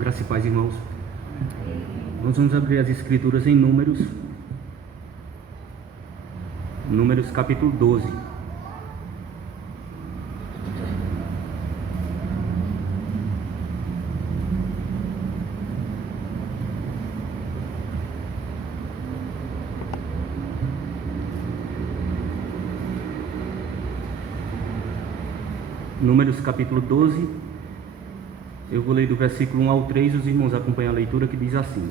Graça e paz, irmãos. Nós vamos abrir as escrituras em Números capítulo 12. Números capítulo 12, eu vou ler do versículo 1 ao 3, os irmãos acompanham a leitura, que diz assim: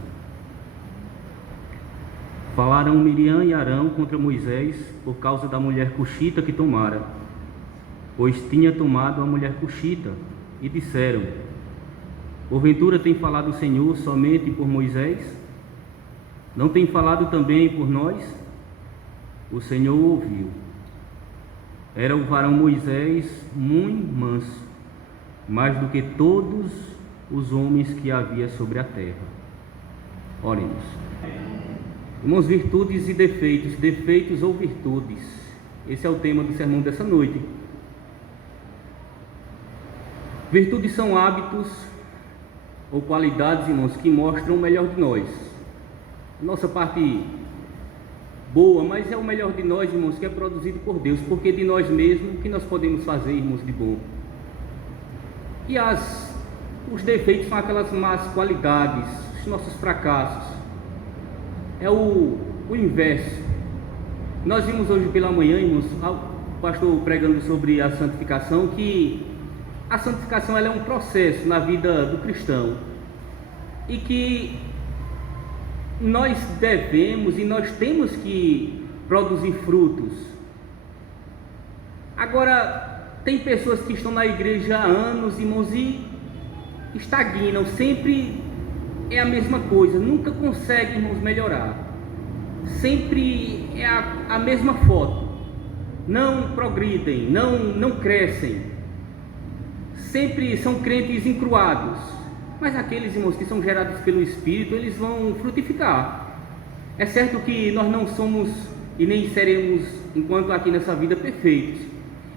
Falaram Miriam e Arão contra Moisés por causa da mulher cuxita que tomara, pois tinha tomado a mulher cuxita, e disseram: Porventura tem falado o Senhor somente por Moisés? Não tem falado também por nós? O Senhor ouviu. Era o varão Moisés muito manso, mais do que todos os homens que havia sobre a terra. Oremos. Irmãos, virtudes e defeitos, defeitos ou virtudes, esse é o tema do sermão dessa noite. Virtudes são hábitos ou qualidades, irmãos, que mostram o melhor de nós. Nossa parte boa, mas é o melhor de nós, irmãos, que é produzido por Deus, porque de nós mesmos, o que nós podemos fazer, irmãos, de bom? E os defeitos são aquelas más qualidades, os nossos fracassos. É o inverso. Nós vimos hoje pela manhã, irmãos, o pastor pregando sobre a santificação, que a santificação ela é um processo na vida do cristão, e que nós devemos e nós temos que produzir frutos. Agora, tem pessoas que estão na igreja há anos, irmãos, e estagnam, sempre é a mesma coisa, nunca conseguem, irmãos, melhorar. Sempre é a mesma foto, não progridem, não crescem, sempre são crentes encruados. Mas aqueles, irmãos, que são gerados pelo Espírito, eles vão frutificar. É certo que nós não somos e nem seremos, enquanto aqui nessa vida, perfeitos.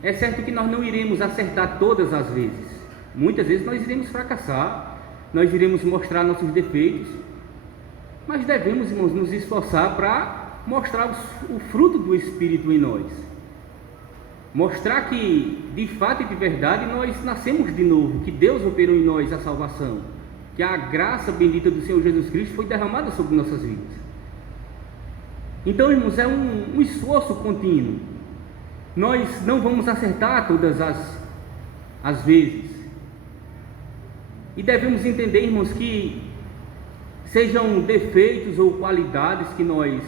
É certo que nós não iremos acertar todas as vezes. Muitas vezes nós iremos fracassar, nós iremos mostrar nossos defeitos, mas devemos, irmãos, nos esforçar para mostrar o fruto do Espírito em nós. Mostrar que, de fato e de verdade, nós nascemos de novo, que Deus operou em nós a salvação, que a graça bendita do Senhor Jesus Cristo foi derramada sobre nossas vidas. Então, irmãos, é um esforço contínuo. Nós não vamos acertar todas as vezes. E devemos entender, irmãos, que sejam defeitos ou qualidades que nós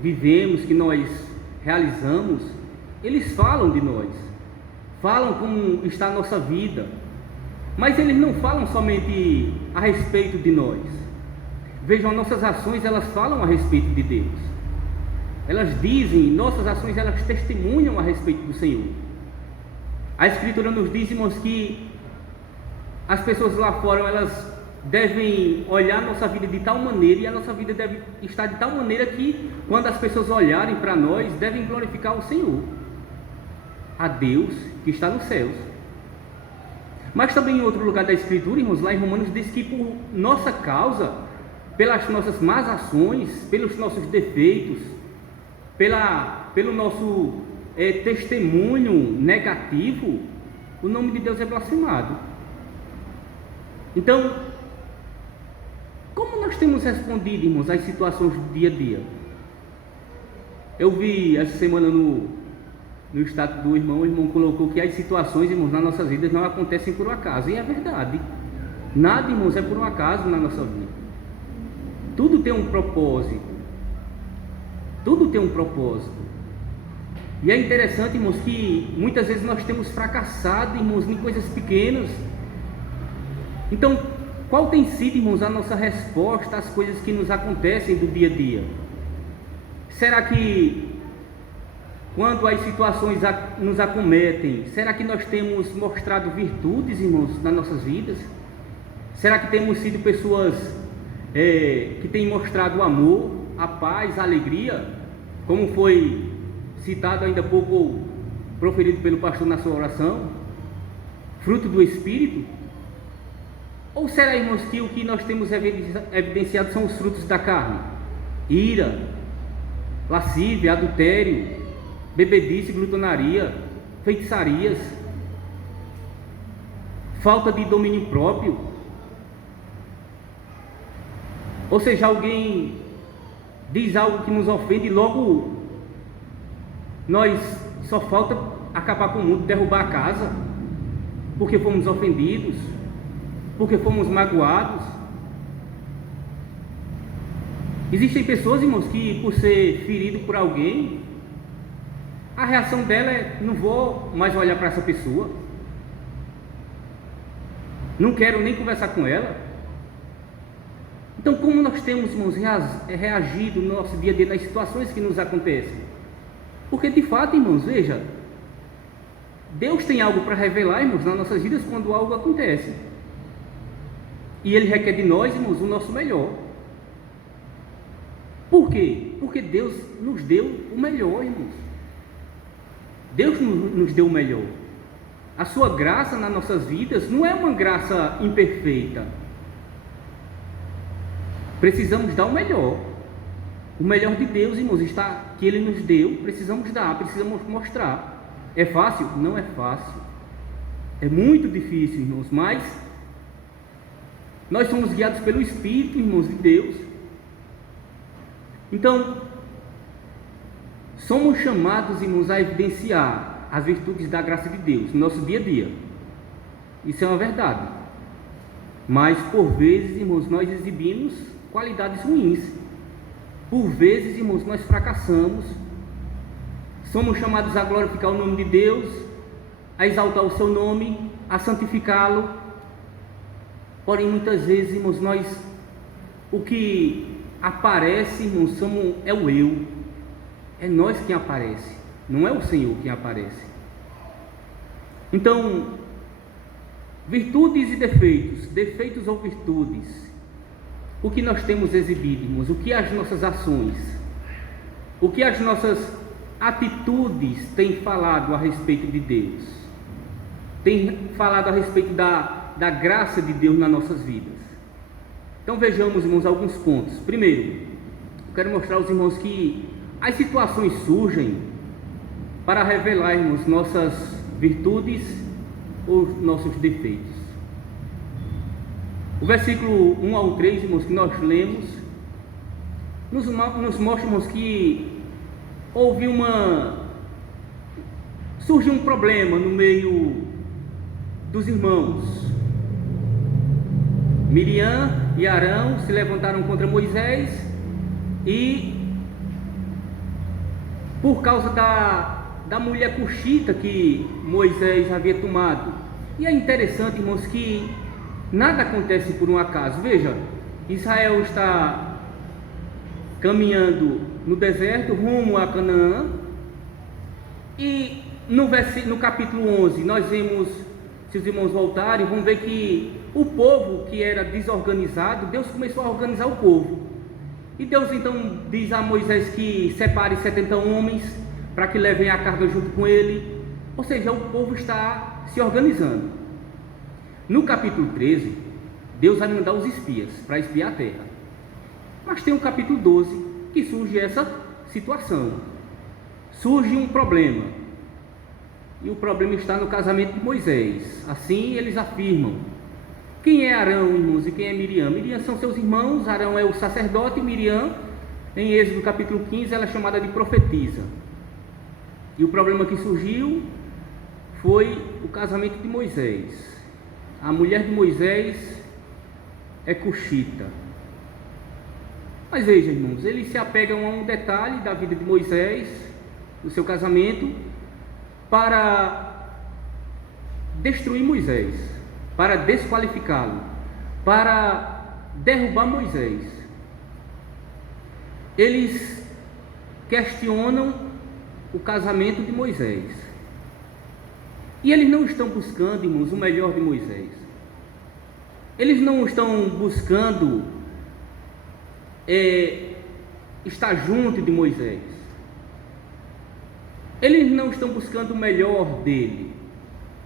vivemos, que nós realizamos, eles falam de nós, falam como está a nossa vida, mas eles não falam somente a respeito de nós. Vejam, nossas ações, elas falam a respeito de Deus, elas dizem, nossas ações, elas testemunham a respeito do Senhor. A Escritura nos diz, irmãos, que as pessoas lá fora, elas devem olhar a nossa vida de tal maneira, e a nossa vida deve estar de tal maneira que, quando as pessoas olharem para nós, devem glorificar o Senhor, a Deus que está nos céus. Mas também em outro lugar da Escritura, irmãos, lá em Romanos, diz que por nossa causa, pelas nossas más ações, pelos nossos defeitos, pelo nosso testemunho negativo, o nome de Deus é blasfemado. Então, como nós temos respondido, irmãos, às situações do dia a dia? Eu vi essa semana no status do irmão, o irmão colocou que as situações, irmãos, nas nossas vidas não acontecem por um acaso, e é verdade. Nada, irmãos, é por um acaso na nossa vida. Tudo tem um propósito. Tudo tem um propósito. E é interessante, irmãos, que muitas vezes nós temos fracassado, irmãos, em coisas pequenas. Então, qual tem sido, irmãos, a nossa resposta às coisas que nos acontecem do dia a dia? Será que, quando as situações nos acometem, será que nós temos mostrado virtudes, irmãos, nas nossas vidas? Será que temos sido pessoas que têm mostrado o amor, a paz, a alegria, como foi citado ainda há pouco, proferido pelo pastor na sua oração? Fruto do Espírito? Ou será, irmãos, que o que nós temos evidenciado são os frutos da carne? Ira, lascívia, adultério, bebedice, glutonaria, feitiçarias, falta de domínio próprio. Ou seja, alguém diz algo que nos ofende e logo nós só falta acabar com o mundo, derrubar a casa, porque fomos ofendidos, porque fomos magoados. Existem pessoas, irmãos, que por ser ferido por alguém, a reação dela é: não vou mais olhar para essa pessoa, não quero nem conversar com ela. Então, como nós temos, irmãos, reagido no nosso dia a dia nas situações que nos acontecem? Porque de fato, irmãos, veja, Deus tem algo para revelar, irmãos, nas nossas vidas quando algo acontece, e Ele requer de nós, irmãos, o nosso melhor. Por quê? Porque Deus nos deu o melhor, irmãos. Deus nos deu o melhor. A sua graça nas nossas vidas não é uma graça imperfeita. Precisamos dar o melhor. O melhor de Deus, irmãos, está que Ele nos deu. Precisamos dar, precisamos mostrar. É fácil? Não é fácil. É muito difícil, irmãos, mas nós somos guiados pelo Espírito, irmãos, de Deus. Então, somos chamados, irmãos, a evidenciar as virtudes da graça de Deus no nosso dia a dia. Isso é uma verdade. Mas, por vezes, irmãos, nós exibimos qualidades ruins. Por vezes, irmãos, nós fracassamos. Somos chamados a glorificar o nome de Deus, a exaltar o seu nome, a santificá-lo. Porém, muitas vezes, irmãos, o que aparece, irmãos, é o eu. É nós quem aparece, não é o Senhor quem aparece. Então, virtudes e defeitos, defeitos ou virtudes, o que nós temos exibido, irmãos, o que as nossas ações, o que as nossas atitudes têm falado a respeito de Deus, têm falado a respeito da graça de Deus nas nossas vidas. Então vejamos, irmãos, alguns pontos. Primeiro, eu quero mostrar aos irmãos que as situações surgem para revelar, irmãos, nossas virtudes ou nossos defeitos. O versículo 1 ao 3, irmãos, que nós lemos, nos mostra, irmãos, que surgiu um problema no meio dos irmãos. Miriam e Arão se levantaram contra Moisés e, por causa da mulher cuxita que Moisés havia tomado. E é interessante, irmãos, que nada acontece por um acaso. Veja, Israel está caminhando no deserto rumo a Canaã, e no capítulo 11 nós vemos, se os irmãos voltarem, vão ver que o povo que era desorganizado, Deus começou a organizar o povo. E Deus então diz a Moisés que separe 70 homens para que levem a carga junto com ele. Ou seja, o povo está se organizando. No capítulo 13, Deus vai mandar os espias para espiar a terra. Mas tem o capítulo 12 que surge essa situação. Surge um problema. E o problema está no casamento de Moisés. Assim eles afirmam. Quem é Arão, irmãos, e quem é Miriam? Miriam são seus irmãos, Arão é o sacerdote, e Miriam, em Êxodo capítulo 15, ela é chamada de profetisa. E o problema que surgiu foi o casamento de Moisés. A mulher de Moisés é cuxita. Mas veja, irmãos, eles se apegam a um detalhe da vida de Moisés, do seu casamento, para destruir Moisés, para desqualificá-lo, para derrubar Moisés. Eles questionam o casamento de Moisés. E eles não estão buscando, irmãos, o melhor de Moisés. Eles não estão buscando estar junto de Moisés. Eles não estão buscando o melhor dele.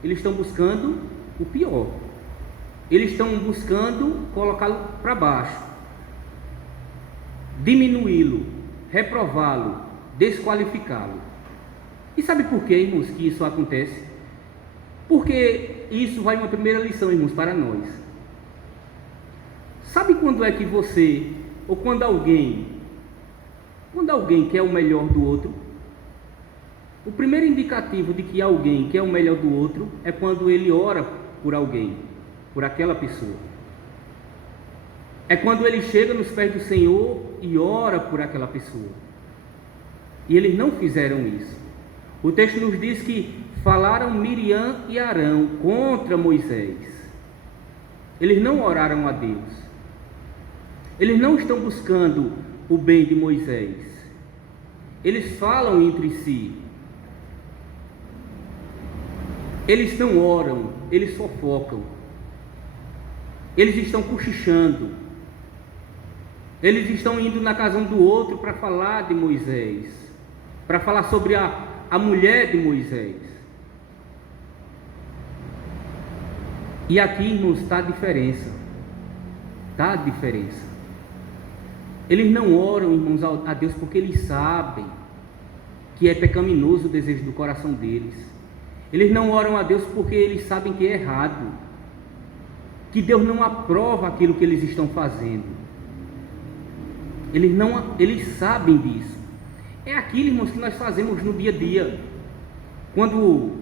Eles estão buscando o pior. Eles estão buscando colocá-lo para baixo, diminuí-lo, reprová-lo, desqualificá-lo. E sabe por que, irmãos, que isso acontece? Porque isso vai uma primeira lição, irmãos, para nós. Sabe quando é que você, ou quando alguém quer o melhor do outro? O primeiro indicativo de que alguém quer o melhor do outro é quando ele ora por alguém, por aquela pessoa. É quando ele chega nos pés do Senhor e ora por aquela pessoa. E eles não fizeram isso. O texto nos diz que falaram Miriam e Arão contra Moisés. Eles não oraram a Deus. Eles não estão buscando o bem de Moisés. Eles falam entre si. Eles não oram, eles fofocam. Eles estão cochichando. Eles estão indo na casa um do outro para falar de Moisés, para falar sobre a mulher de Moisés. E aqui, irmãos, está a diferença. Está a diferença. Eles não oram, irmãos, a Deus porque eles sabem que é pecaminoso o desejo do coração deles. Eles não oram a Deus porque eles sabem que é errado, que Deus não aprova aquilo que eles estão fazendo. Eles sabem disso. É aquilo, irmãos, que nós fazemos no dia a dia. Quando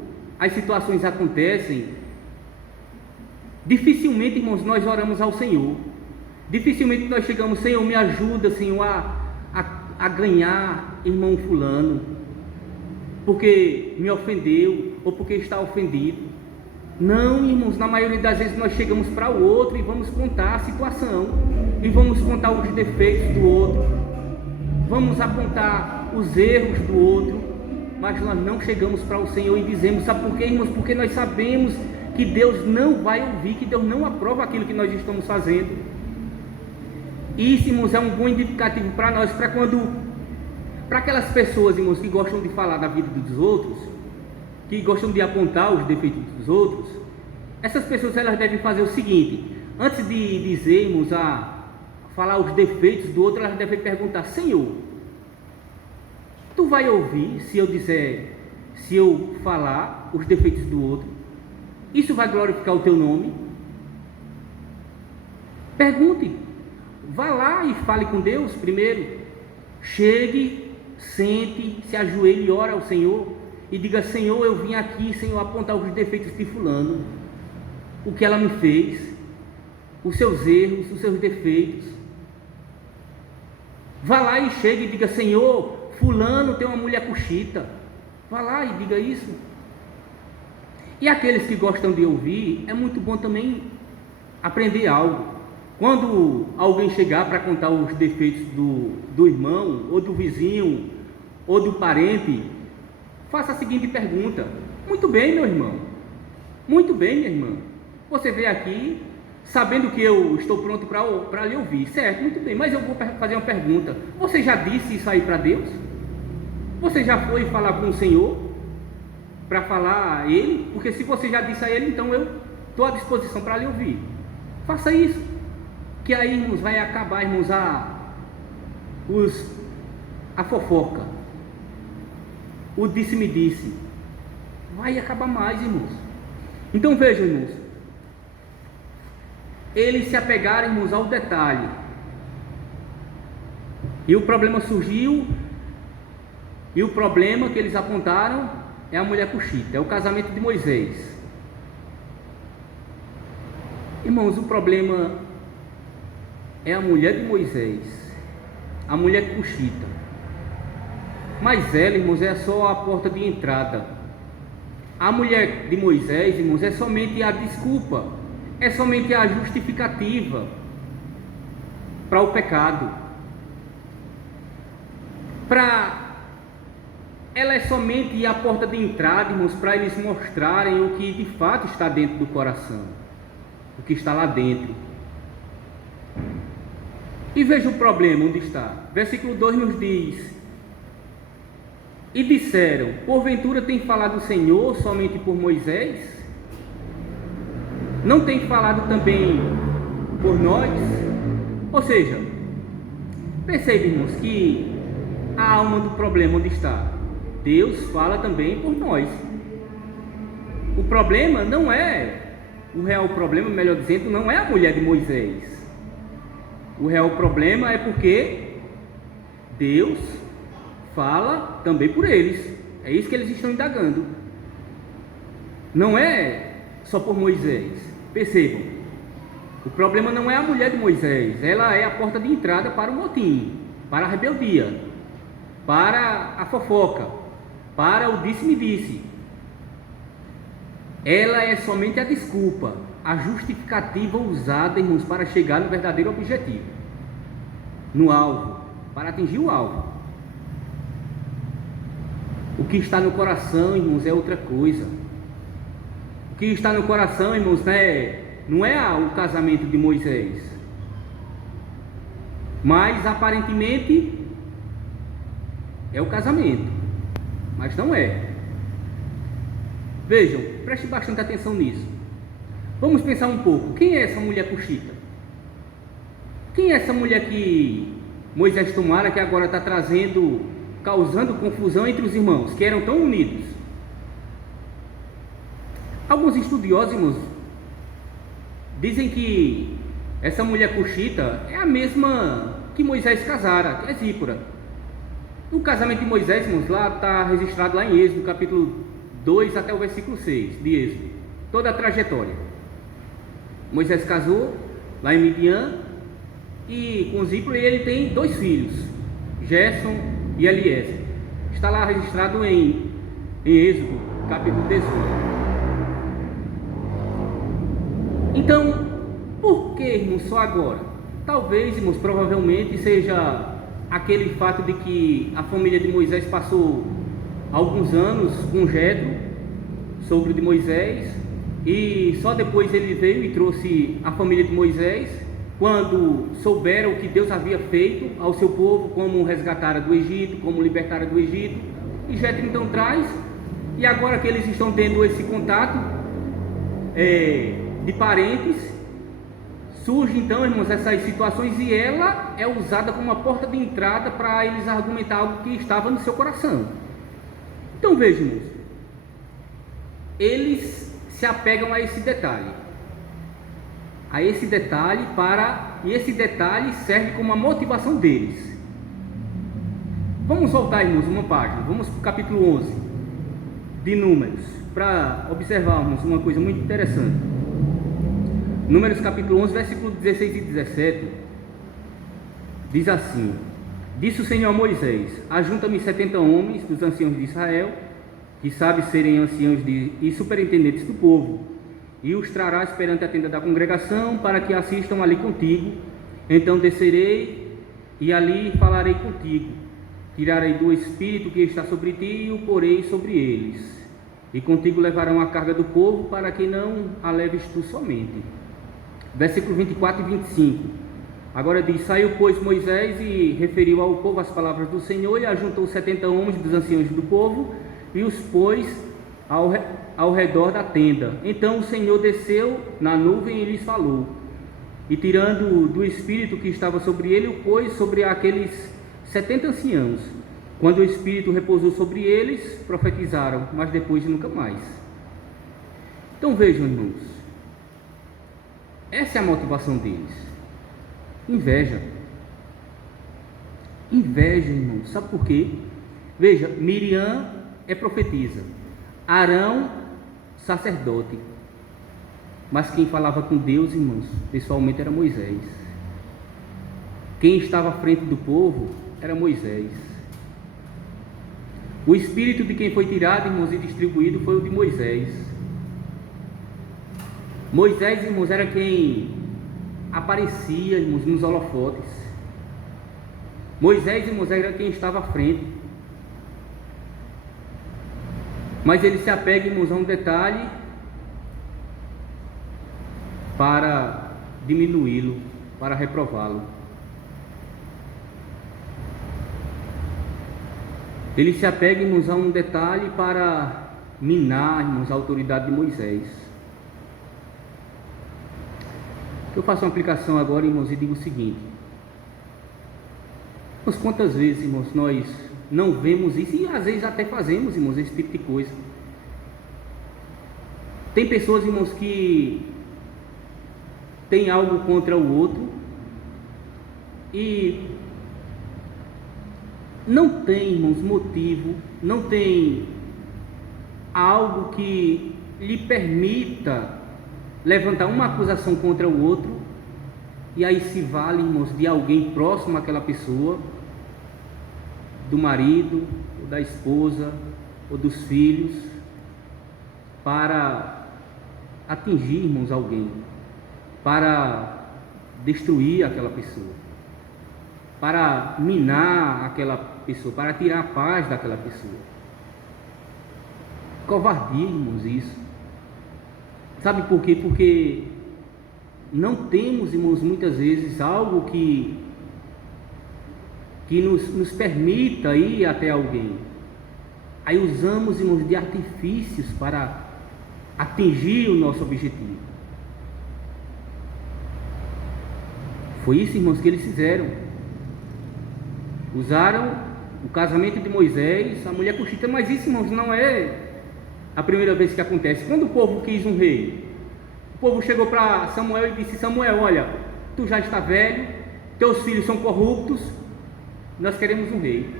as situações acontecem, dificilmente, irmãos, nós oramos ao Senhor. Dificilmente nós chegamos: Senhor, me ajuda, Senhor, a ganhar irmão fulano, porque me ofendeu, ou porque está ofendido. Não, irmãos, na maioria das vezes nós chegamos para o outro e vamos contar a situação, e vamos contar os defeitos do outro, vamos apontar os erros do outro, mas nós não chegamos para o Senhor e dizemos: sabe por quê, irmãos? Porque nós sabemos que Deus não vai ouvir, que Deus não aprova aquilo que nós estamos fazendo. Isso, irmãos, é um bom indicativo para nós, para aquelas pessoas, irmãos, que gostam de falar da vida dos outros, que gostam de apontar os defeitos dos outros. Essas pessoas, elas devem fazer o seguinte: antes de dizermos a falar os defeitos do outro, elas devem perguntar: Senhor, tu vai ouvir se eu falar os defeitos do outro? Isso vai glorificar o teu nome? Pergunte. Vá lá e fale com Deus primeiro. Chegue, sente, se ajoelhe e ore ao Senhor e diga: Senhor, eu vim aqui, Senhor, apontar os defeitos de fulano, o que ela me fez, os seus erros, os seus defeitos. Vá lá e chegue e diga: Senhor, fulano tem uma mulher cochita. Vá lá e diga isso. E aqueles que gostam de ouvir, é muito bom também aprender algo. Quando alguém chegar para contar os defeitos do irmão, ou do vizinho, ou do parente, faça a seguinte pergunta: muito bem, meu irmão, muito bem, minha irmã, você veio aqui sabendo que eu estou pronto para lhe ouvir, certo? Muito bem, mas eu vou fazer uma pergunta: você já disse isso aí para Deus? Você já foi falar com o Senhor para falar a Ele? Porque se você já disse a Ele, então eu estou à disposição para lhe ouvir. Faça isso, que aí, irmãos, vai acabar, irmãos, a fofoca, o disse-me-disse, vai acabar mais, irmãos. Então vejam, irmãos, eles se apegaram, irmãos, ao detalhe, e o problema surgiu, e o problema que eles apontaram é a mulher cochita, é o casamento de Moisés. Irmãos, o problema é a mulher de Moisés, a mulher cochita. Mas ela, irmãos, é só a porta de entrada. A mulher de Moisés, irmãos, é somente a desculpa, é somente a justificativa para o pecado. Ela é somente a porta de entrada, irmãos, para eles mostrarem o que de fato está dentro do coração, o que está lá dentro. E veja o problema onde está. Versículo 2 nos diz: e disseram: porventura tem falado o Senhor somente por Moisés? Não tem falado também por nós? Ou seja, percebe, irmãos, que a alma do problema onde está? Deus fala também por nós. O problema não é, o real problema, melhor dizendo, não é a mulher de Moisés. O real problema é porque Deus fala também por eles. É isso que eles estão indagando. Não é só por Moisés. Percebam, o problema não é a mulher de Moisés. Ela é a porta de entrada para o motim, para a rebeldia, para a fofoca, para o disse-me-disse. Ela é somente a desculpa, a justificativa usada, irmãos, para chegar no verdadeiro objetivo, no alvo, para atingir o alvo. O que está no coração, irmãos, é outra coisa. O que está no coração, irmãos, não é o casamento de Moisés, mas aparentemente é o casamento, mas não é. Vejam, preste bastante atenção nisso. Vamos pensar um pouco. Quem é essa mulher cuxita? Quem é essa mulher que Moisés tomara, que agora está causando confusão entre os irmãos, que eram tão unidos? Alguns estudiosos, irmãos, dizem que essa mulher cuxita é a mesma que Moisés casara, que é Zípora. O casamento de Moisés, irmãos, lá está registrado lá em Êxodo, capítulo 2 até o versículo 6 de Êxodo, toda a trajetória. Moisés casou lá em Midian e com Zípora, e ele tem 2 filhos, Gerson e Eliezer. Está lá registrado em Êxodo, capítulo 18. Então, por que, irmãos, só agora? Talvez, irmãos, provavelmente seja aquele fato de que a família de Moisés passou alguns anos com Jetro, sogro de Moisés, e só depois ele veio e trouxe a família de Moisés, quando souberam o que Deus havia feito ao seu povo, como resgatara do Egito, como libertara do Egito, e Jetro então traz, e agora que eles estão tendo esse contato de parentes, surge então, irmãos, essas situações, e ela é usada como uma porta de entrada para eles argumentar algo que estava no seu coração. Então vejam, irmãos, eles se apegam a esse detalhe, e esse detalhe serve como a motivação deles. Vamos voltar, irmãos, uma página, vamos para o capítulo 11 de Números, para observarmos uma coisa muito interessante. Números capítulo 11, versículo 16 e 17, diz assim: Disse o Senhor a Moisés: Ajunta-me 70 homens dos anciãos de Israel, que sabem serem anciãos e superintendentes do povo, e os trarás perante a tenda da congregação, para que assistam ali contigo. Então descerei e ali falarei contigo. Tirarei do Espírito que está sobre ti e o porei sobre eles. E contigo levarão a carga do povo, para que não a leves tu somente. Versículo 24 e 25. Agora diz: Saiu, pois, Moisés e referiu ao povo as palavras do Senhor, e ajuntou 70 homens dos anciãos do povo, e os pôs ao redor da tenda. Então o Senhor desceu na nuvem e lhes falou, e tirando do Espírito que estava sobre ele, o pôs sobre aqueles 70 anciãos. Quando o Espírito repousou sobre eles, profetizaram, mas depois nunca mais. Então vejam, irmãos, essa é a motivação deles: inveja. Inveja, irmãos. Sabe por quê? Veja, Miriam é profetisa, Arão, sacerdote, mas quem falava com Deus, irmãos, pessoalmente era Moisés. Quem estava à frente do povo era Moisés. O espírito de quem foi tirado, irmãos, e distribuído foi o de Moisés. Moisés, irmãos, era quem aparecia, irmãos, nos holofotes. Moisés, irmãos, era quem estava à frente. Mas ele se apega, irmãos, a um detalhe para diminuí-lo, para reprová-lo. Ele se apega, irmãos, a um detalhe para minar, irmãos, a autoridade de Moisés. Eu faço uma aplicação agora, irmãos, e digo o seguinte: mas quantas vezes, irmãos, nós não vemos isso, e às vezes até fazemos, irmãos, esse tipo de coisa. Tem pessoas, irmãos, que tem algo contra o outro e não tem, irmãos, motivo, não tem algo que lhe permita levantar uma acusação contra o outro, e aí se vale, irmãos, de alguém próximo àquela pessoa, do marido, ou da esposa, ou dos filhos, para atingir, irmãos, alguém, para destruir aquela pessoa, para minar aquela pessoa, para tirar a paz daquela pessoa. Covardia, irmãos, isso. Sabe por quê? Porque não temos, irmãos, muitas vezes algo que nos permita ir até alguém. Aí usamos, irmãos, de artifícios para atingir o nosso objetivo. Foi isso, irmãos, que eles fizeram. Usaram o casamento de Moisés, a mulher cuxita, mas isso, irmãos, não é a primeira vez que acontece. Quando o povo quis um rei, o povo chegou para Samuel e disse: Samuel, olha, tu já está velho, teus filhos são corruptos, nós queremos um rei.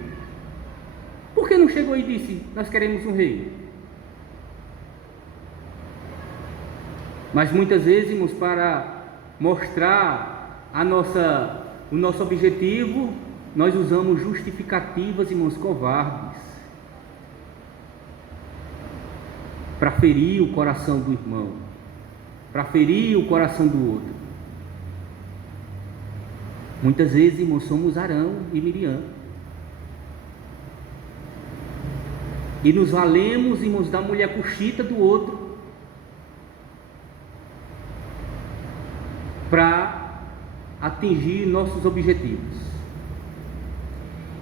Por que não chegou e disse: nós queremos um rei? Mas muitas vezes, irmãos, para mostrar o nosso objetivo, nós usamos justificativas, irmãos, covardes, para ferir o coração do irmão, para ferir o coração do outro. Muitas vezes, irmãos, somos Arão e Miriam, e nos valemos, irmãos, da mulher cuxita do outro, para atingir nossos objetivos.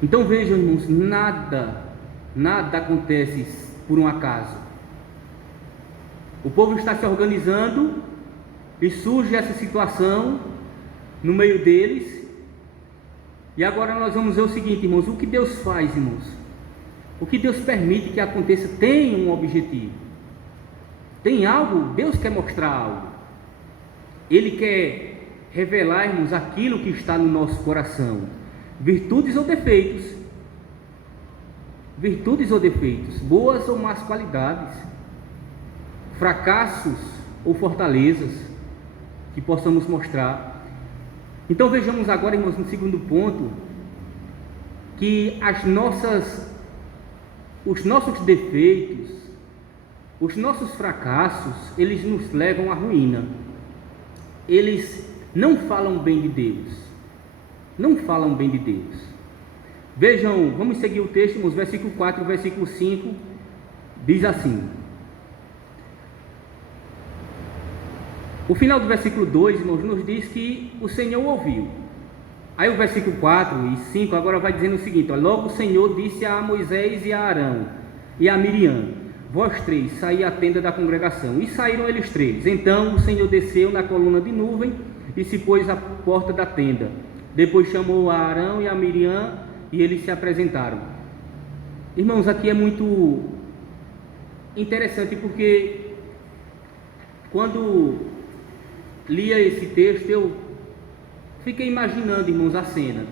Então vejam, irmãos, nada acontece por um acaso. O povo está se organizando e surge essa situação no meio deles. E agora nós vamos ver o seguinte, irmãos: o que Deus faz, irmãos? O que Deus permite que aconteça tem um objetivo. Tem algo, Deus quer mostrar algo. Ele quer revelar, irmãos, aquilo que está no nosso coração. Virtudes ou defeitos. Virtudes ou defeitos. Boas ou más qualidades. Fracassos ou fortalezas que possamos mostrar. Então vejamos agora, irmãos, no segundo ponto, que os nossos defeitos, os nossos fracassos, eles nos levam à ruína. Eles não falam bem de Deus. Não falam bem de Deus. Vejam, vamos seguir o texto, irmãos, versículo 4 e versículo 5, diz assim. O final do versículo 2, irmãos, nos diz que o Senhor ouviu. Aí o versículo 4 e 5 agora vai dizendo o seguinte: ó, logo o Senhor disse a Moisés e a Arão e a Miriam: vós três, saí à tenda da congregação. E saíram eles três. Então o Senhor desceu na coluna de nuvem e se pôs à porta da tenda. Depois chamou a Arão e a Miriam e eles se apresentaram. Irmãos, aqui é muito interessante, porque quando lia esse texto, eu fiquei imaginando, irmãos, a cena.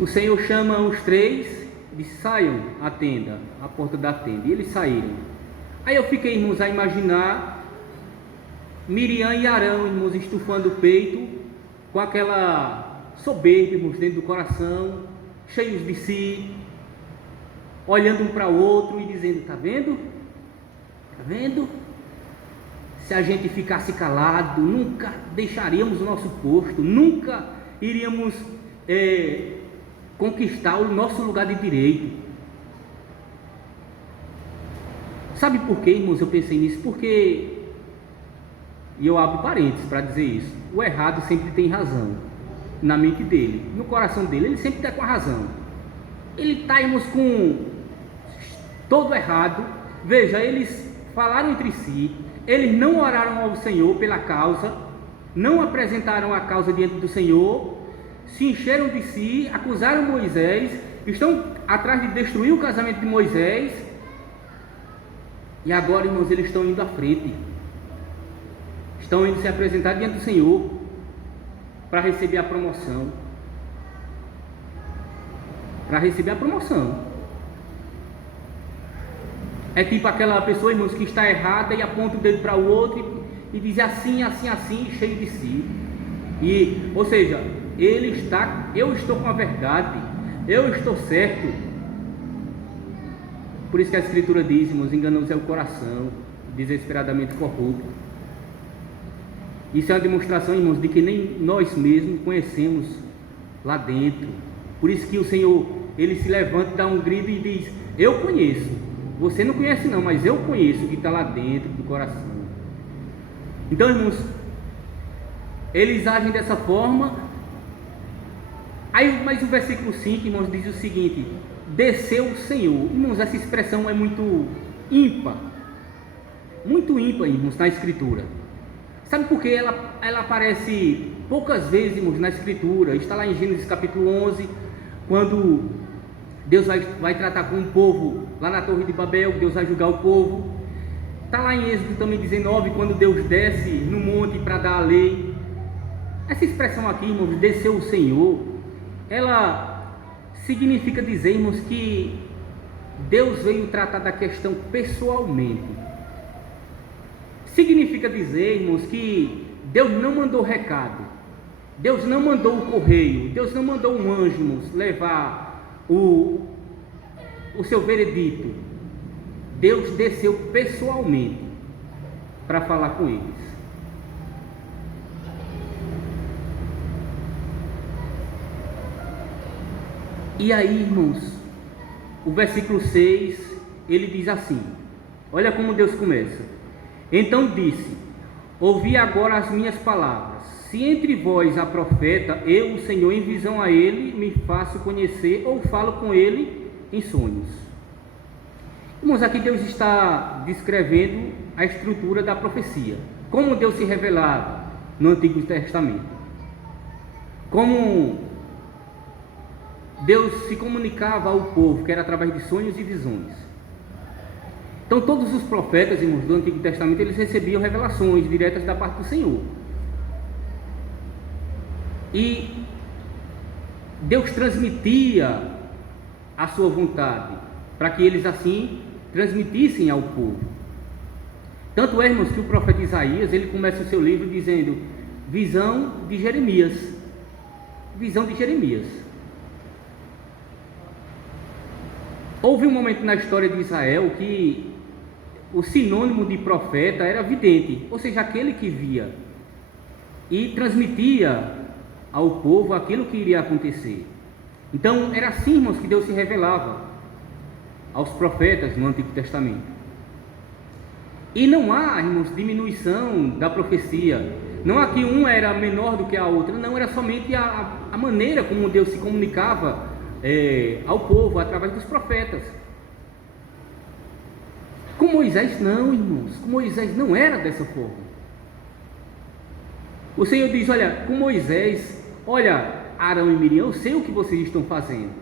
O Senhor chama os três, diz: saiam à tenda, à porta da tenda. E eles saíram. Aí eu fiquei, irmãos, a imaginar Miriam e Arão, irmãos, estufando o peito, com aquela soberba, irmãos, dentro do coração, cheios de si, olhando um para o outro e dizendo: está vendo? Está vendo? Se a gente ficasse calado, nunca deixaríamos o nosso posto, nunca iríamos conquistar o nosso lugar de direito. Sabe por quê, irmãos, eu pensei nisso? Porque, e eu abro parênteses para dizer isso, o errado sempre tem razão na mente dele, no coração dele, ele sempre está com a razão. Ele está, irmãos, com todo errado. Veja, eles falaram entre si, eles não oraram ao Senhor pela causa, não apresentaram a causa diante do Senhor, se encheram de si, acusaram Moisés, estão atrás de destruir o casamento de Moisés, e agora, irmãos, eles estão indo à frente, estão indo se apresentar diante do Senhor para receber a promoção. Para receber a promoção. É tipo aquela pessoa, irmãos, que está errada e aponta o dedo para o outro e diz assim, assim, assim, cheio de si. E, ou seja, eu estou com a verdade, eu estou certo. Por isso que a Escritura diz, irmãos, enganoso é o coração, desesperadamente corrupto. Isso é uma demonstração, irmãos, de que nem nós mesmos conhecemos lá dentro. Por isso que o Senhor, Ele se levanta, dá um grito e diz: eu conheço. Você não conhece não, mas eu conheço o que está lá dentro do coração. Então, irmãos, eles agem dessa forma. Aí, mas o versículo 5, irmãos, diz o seguinte: desceu o Senhor. Irmãos, essa expressão é muito ímpar, irmãos, na Escritura. Sabe por que ela aparece poucas vezes, irmãos, na Escritura? Está lá em Gênesis capítulo 11, quando Deus vai tratar com o povo lá na Torre de Babel, Deus vai julgar o povo. Está lá em Êxodo também 19, quando Deus desce no monte para dar a lei. Essa expressão aqui, irmãos, desceu o Senhor, ela significa dizer, irmãos, que Deus veio tratar da questão pessoalmente. Significa dizer, irmãos, que Deus não mandou recado, Deus não mandou o correio, Deus não mandou um anjo, irmãos, levar o seu veredito. Deus desceu pessoalmente para falar com eles. E aí, irmãos, o versículo 6, ele diz assim, olha como Deus começa: então disse: ouvi agora as minhas palavras. Se entre vós há profeta, eu, o Senhor, em visão a ele, me faço conhecer, ou falo com ele em sonhos. Irmãos, aqui Deus está descrevendo a estrutura da profecia, como Deus se revelava no Antigo Testamento, como Deus se comunicava ao povo, que era através de sonhos e visões. Então todos os profetas, irmãos, do Antigo Testamento, eles recebiam revelações diretas da parte do Senhor. E Deus transmitia a sua vontade, para que eles assim transmitissem ao povo. Tanto é, irmãos, que o profeta Isaías, ele começa o seu livro dizendo: visão de Jeremias. Visão de Jeremias. Houve um momento na história de Israel que o sinônimo de profeta era vidente, ou seja, aquele que via e transmitia ao povo aquilo que iria acontecer. Então era assim, irmãos, que Deus se revelava aos profetas no Antigo Testamento. E não há, irmãos, diminuição da profecia. Não há que uma era menor do que a outra, não, era somente a maneira como Deus se comunicava ao povo através dos profetas. Com Moisés não, irmãos, com Moisés não era dessa forma. O Senhor diz: olha, com Moisés, olha, Arão e Miriam, eu sei o que vocês estão fazendo,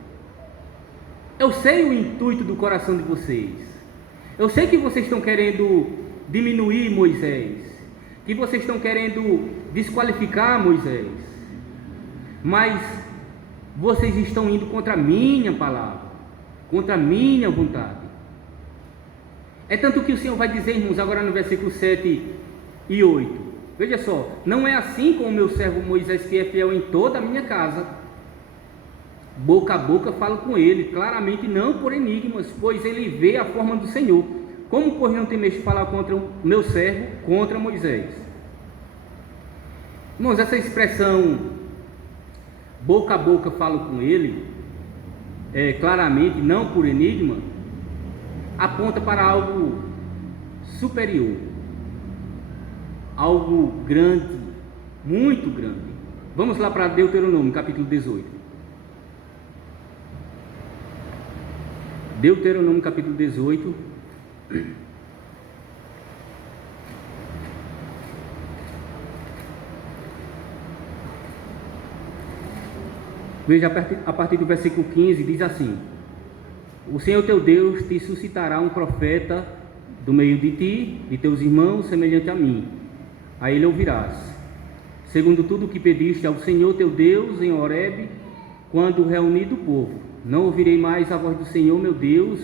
eu sei o intuito do coração de vocês, eu sei que vocês estão querendo diminuir Moisés, que vocês estão querendo desqualificar Moisés, mas vocês estão indo contra a minha palavra, contra a minha vontade. É tanto que o Senhor vai dizer, irmãos, agora no versículo 7 e 8, veja só: não é assim com o meu servo Moisés, que é fiel em toda a minha casa. Boca a boca falo com ele, claramente, não por enigmas, pois ele vê a forma do Senhor. Como, pois, não temeste falar contra o meu servo, contra Moisés? Irmãos, essa expressão boca a boca falo com ele, claramente, não por enigma, aponta para algo superior, algo grande, muito grande. Vamos lá para Deuteronômio capítulo 18. Deuteronômio capítulo 18. Veja, a partir do versículo 15, diz assim: o Senhor teu Deus te suscitará um profeta do meio de ti, de teus irmãos, semelhante a mim. A ele ouvirás, segundo tudo o que pediste ao Senhor teu Deus em Horebe, quando reunido o povo. Não ouvirei mais a voz do Senhor meu Deus,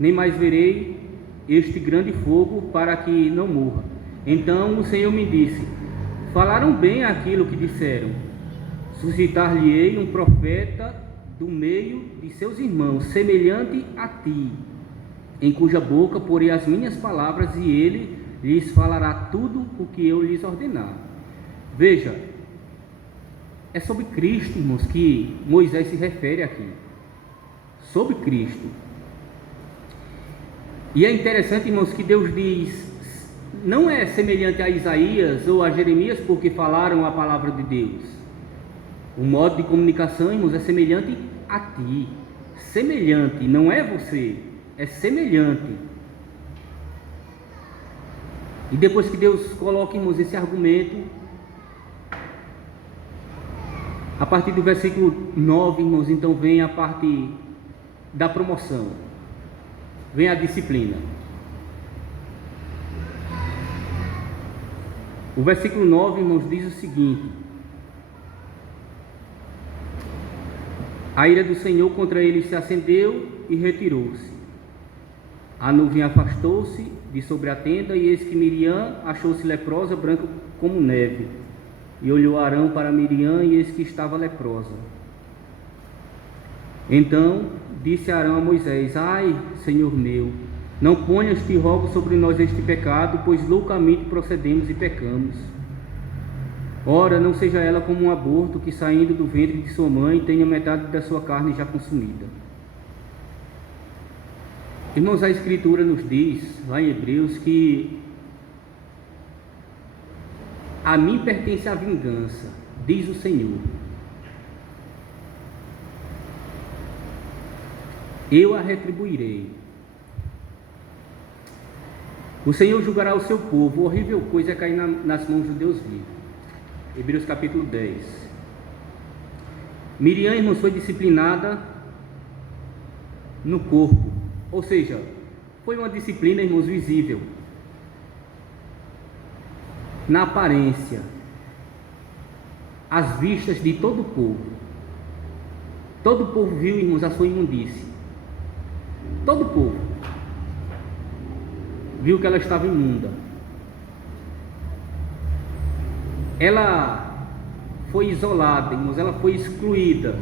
nem mais verei este grande fogo, para que não morra. Então o Senhor me disse: falaram bem aquilo que disseram. Suscitar-lhe-ei um profeta do meio de seus irmãos, semelhante a ti, em cuja boca porei as minhas palavras, e ele lhes falará tudo o que eu lhes ordenar. Veja, é sobre Cristo, irmãos, que Moisés se refere aqui. Sobre Cristo. E é interessante, irmãos, que Deus diz, não é semelhante a Isaías ou a Jeremias, porque falaram a palavra de Deus. O modo de comunicação, irmãos, é semelhante a ti. Semelhante, não é você, é semelhante. E depois que Deus coloca, irmãos, esse argumento, a partir do versículo 9, irmãos, então vem a parte da promoção, vem a disciplina. O versículo 9, irmãos, diz o seguinte: a ira do Senhor contra ele se acendeu e retirou-se. A nuvem afastou-se de sobre a tenda, e eis que Miriam achou-se leprosa, branca como neve. E olhou Arão para Miriam, e eis que estava leprosa. Então disse Arão a Moisés: ai, Senhor meu, não ponhas, te rogo, sobre nós este pecado, pois loucamente procedemos e pecamos. Ora, não seja ela como um aborto, que saindo do ventre de sua mãe tenha metade da sua carne já consumida. Irmãos, a Escritura nos diz, lá em Hebreus, que a mim pertence a vingança, diz o Senhor. Eu a retribuirei. O Senhor julgará o seu povo. Horrível coisa é cair nas mãos do Deus vivo. Hebreus capítulo 10. Miriam, irmãos, foi disciplinada no corpo, ou seja, foi uma disciplina, irmãos, visível, na aparência, às vistas de todo o povo. Todo o povo viu, irmãos, a sua imundície. Todo o povo viu que ela estava imunda. Ela foi isolada, irmãos, ela foi excluída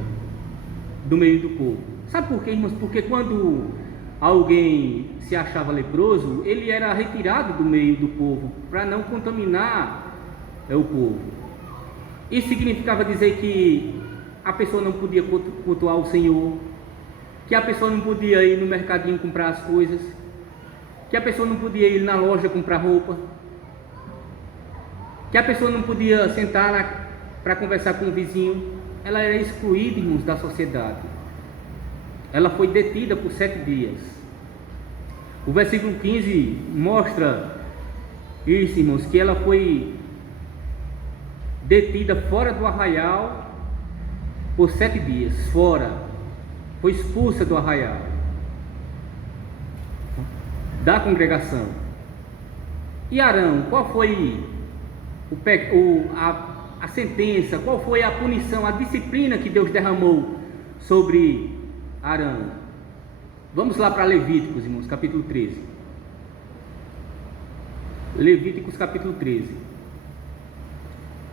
do meio do povo. Sabe por quê, irmãos? Porque quando alguém se achava leproso, ele era retirado do meio do povo, para não contaminar o povo. Isso significava dizer que a pessoa não podia cultuar o Senhor, que a pessoa não podia ir no mercadinho comprar as coisas, que a pessoa não podia ir na loja comprar roupa, que a pessoa não podia sentar para conversar com o vizinho. Ela era excluída, irmãos, da sociedade. Ela foi detida por 7 dias. O versículo 15 mostra isso, irmãos, que ela foi detida fora do arraial por 7 dias, fora, foi expulsa do arraial, da congregação. E Arão, qual foi a sentença, qual foi a punição, a disciplina que Deus derramou sobre Arão? Vamos lá para Levíticos, irmãos, capítulo 13. Levíticos capítulo 13,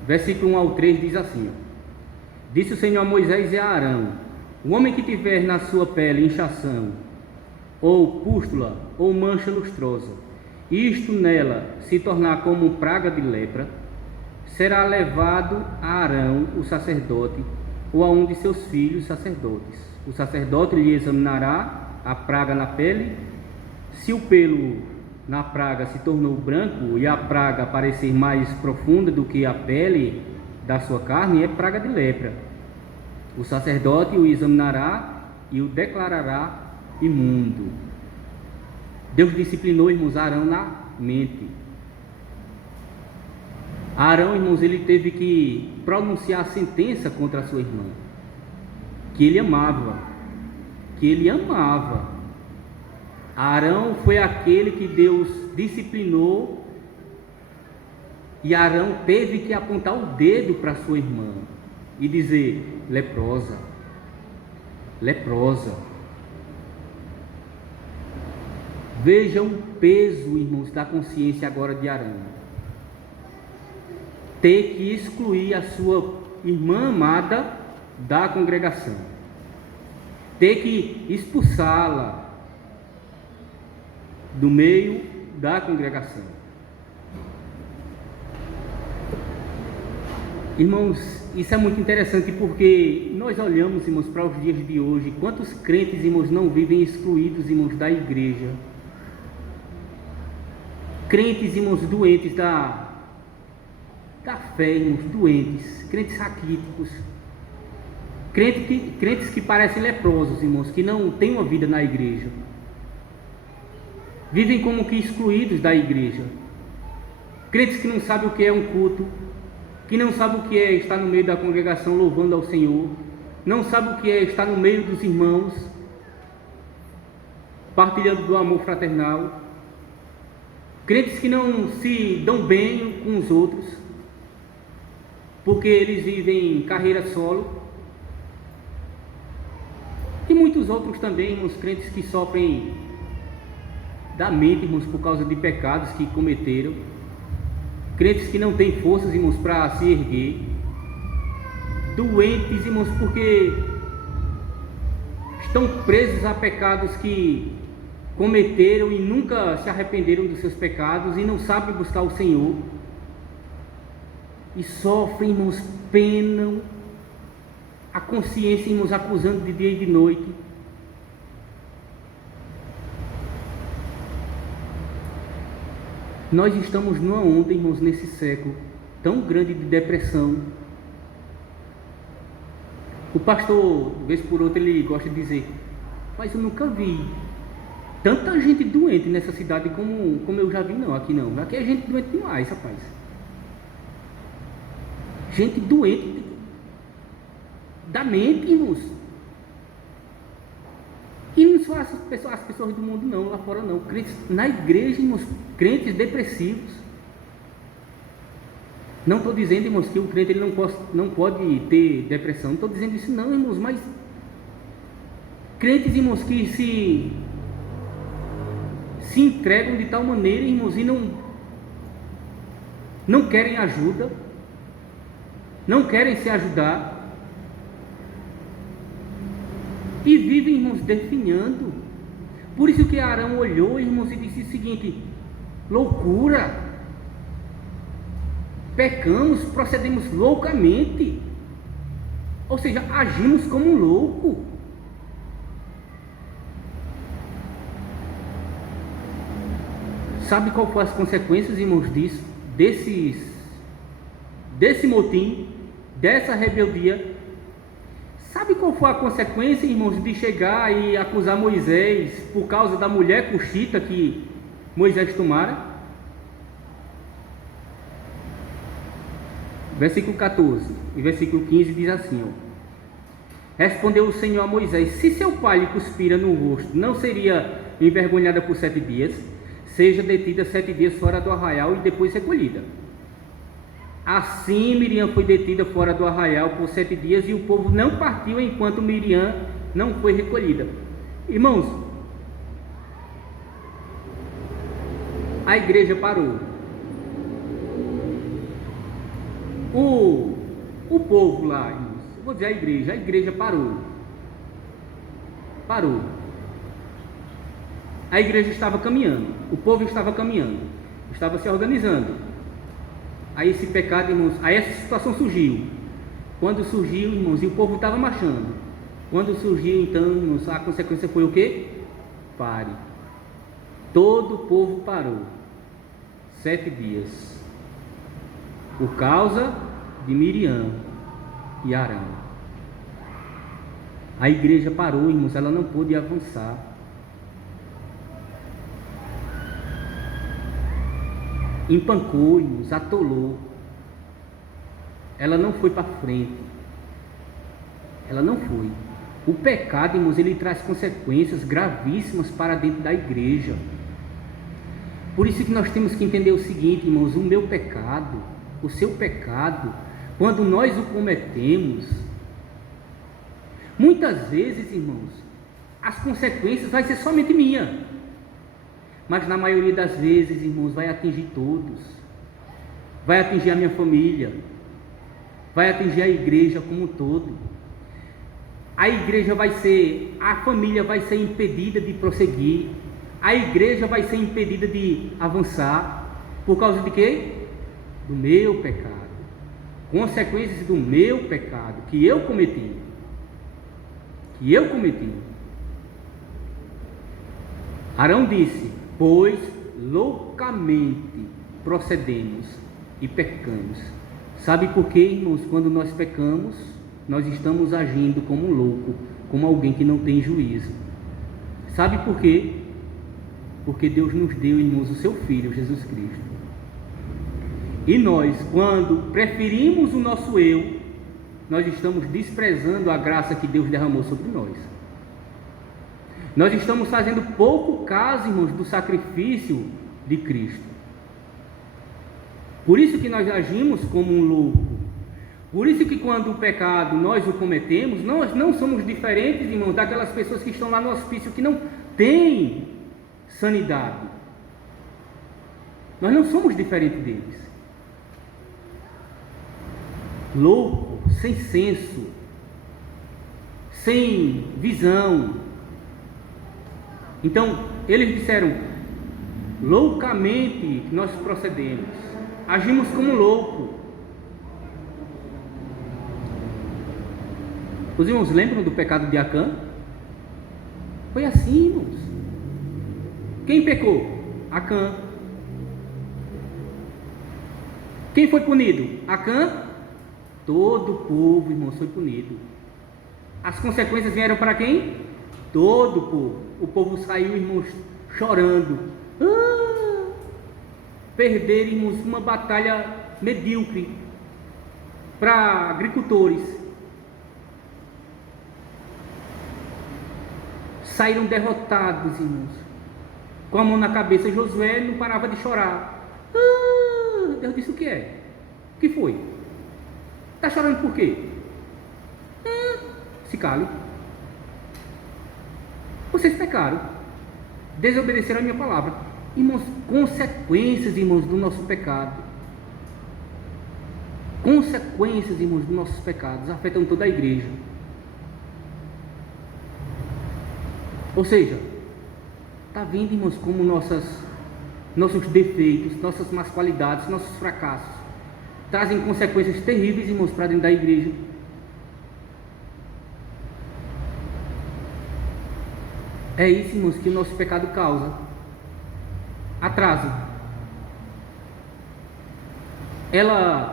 versículo 1 ao 3 diz assim: disse o Senhor a Moisés e a Arão: o homem que tiver na sua pele inchação, ou pústula, ou mancha lustrosa, isto nela se tornar como praga de lepra, será levado a Arão, o sacerdote, ou a um de seus filhos sacerdotes. O sacerdote lhe examinará a praga na pele. Se o pelo na praga se tornou branco e a praga parecer mais profunda do que a pele da sua carne, é praga de lepra. O sacerdote o examinará e o declarará imundo. Deus disciplinou, irmãos, Arão na mente. Arão, irmãos, ele teve que pronunciar a sentença contra a sua irmã. que ele amava, que ele amava. Arão foi aquele que Deus disciplinou, e Arão teve que apontar o dedo para sua irmã e dizer: leprosa, leprosa. Vejam o peso, irmãos, da consciência agora de Arão. Ter que excluir a sua irmã amada da congregação. Ter que expulsá-la do meio da congregação. Irmãos, isso é muito interessante porque nós olhamos, irmãos, para os dias de hoje. Quantos crentes, irmãos, não vivem excluídos, irmãos, da igreja? Crentes, irmãos, doentes da fé, irmãos, doentes, crentes raquíticos, crentes que parecem leprosos, irmãos, que não têm uma vida na igreja, vivem como que excluídos da igreja, crentes que não sabem o que é um culto, que não sabem o que é estar no meio da congregação louvando ao Senhor, não sabem o que é estar no meio dos irmãos, partilhando do amor fraternal, crentes que não se dão bem com os outros, porque eles vivem carreira solo, e muitos outros também, irmãos, crentes que sofrem da mente, irmãos, por causa de pecados que cometeram, crentes que não têm forças, irmãos, para se erguer, doentes, irmãos, porque estão presos a pecados que cometeram e nunca se arrependeram dos seus pecados e não sabem buscar o Senhor, e sofrem, irmãos, penam a consciência, irmãos, acusando de dia e de noite. Nós estamos numa onda, irmãos, nesse século tão grande de depressão. O pastor, vez por outra, ele gosta de dizer: mas eu nunca vi tanta gente doente nessa cidade como eu já vi, não. Aqui não, aqui é gente doente demais, rapaz. Gente doente da mente, irmãos. E não são as pessoas do mundo não, lá fora não. Crentes na igreja, irmãos, crentes depressivos. Não estou dizendo, irmãos, que o crente ele não pode ter depressão. Não estou dizendo isso não, irmãos, mas crentes, irmãos, que se entregam de tal maneira, irmãos, e não querem ajuda, não querem se ajudar, e vivem, irmãos, definhando. Por isso que Arão olhou, irmãos, e disse o seguinte: loucura, pecamos, procedemos loucamente, ou seja, agimos como um louco. Sabe qual foram as consequências, irmãos, disso? Desse motim, dessa rebeldia? Sabe qual foi a consequência, irmãos, de chegar e acusar Moisés por causa da mulher cuxita que Moisés tomara? Versículo 14 e versículo 15 diz assim, ó: respondeu o Senhor a Moisés: se seu pai lhe cuspira no rosto, não seria envergonhada por 7 dias? Seja detida 7 dias fora do arraial e depois recolhida. Assim Miriam foi detida fora do arraial por 7 dias e o povo não partiu enquanto Miriam não foi recolhida. Irmãos, a igreja parou. O povo lá, irmãos, vou dizer a igreja parou. Parou. A igreja estava caminhando, o povo estava caminhando, estava se organizando. Aí esse pecado, irmãos, aí essa situação surgiu. Quando surgiu, irmãos, e o povo estava marchando. Quando surgiu, então, irmãos, a consequência foi o quê? Pare. Todo o povo parou. 7 dias. Por causa de Miriam e Arão. A igreja parou, irmãos, ela não pôde avançar. Empancou, irmãos, atolou. Ela não foi para frente. Ela não foi. O pecado, irmãos, ele traz consequências gravíssimas para dentro da igreja. Por isso que nós temos que entender o seguinte, irmãos: o meu pecado, o seu pecado, quando nós o cometemos, muitas vezes, irmãos, as consequências vai ser somente minha, mas na maioria das vezes, irmãos, vai atingir todos, vai atingir a minha família, vai atingir a igreja como um todo. A igreja a família vai ser impedida de prosseguir, a igreja vai ser impedida de avançar, por causa de quê? Do meu pecado, consequências do meu pecado, que eu cometi. Arão disse: pois loucamente procedemos e pecamos. Sabe por quê, irmãos? Quando nós pecamos, nós estamos agindo como um louco, como alguém que não tem juízo. Sabe por quê? Porque Deus nos deu, irmãos, o seu Filho, Jesus Cristo. E nós, quando preferimos o nosso eu, nós estamos desprezando a graça que Deus derramou sobre nós. Nós estamos fazendo pouco caso, irmãos, do sacrifício de Cristo. Por isso que nós agimos como um louco. Por isso que quando o pecado nós o cometemos, nós não somos diferentes, irmãos, daquelas pessoas que estão lá no hospício que não têm sanidade. Nós não somos diferentes deles. Louco, sem senso, sem visão. Então, eles disseram: loucamente nós procedemos, agimos como louco. Os irmãos lembram do pecado de Acã? Foi assim, irmãos. Quem pecou? Acã. Quem foi punido? Acã. Todo o povo, irmãos, foi punido. As consequências vieram para quem? Todo o povo. O povo saiu, irmãos, chorando. Perderam, irmãos, uma batalha medíocre para agricultores. Saíram derrotados, irmãos, com a mão na cabeça. Josué não parava de chorar. Deus disse: o que é? O que foi? Está chorando por quê? Se cale. Vocês pecaram, desobedeceram a minha palavra. Irmãos, consequências, irmãos, do nosso pecado. Consequências, irmãos, dos nossos pecados afetam toda a igreja. Ou seja, está vendo, irmãos, como nossos defeitos, nossas más qualidades, nossos fracassos trazem consequências terríveis, irmãos, para dentro da igreja. É isso, irmãos, que o nosso pecado causa. Atraso.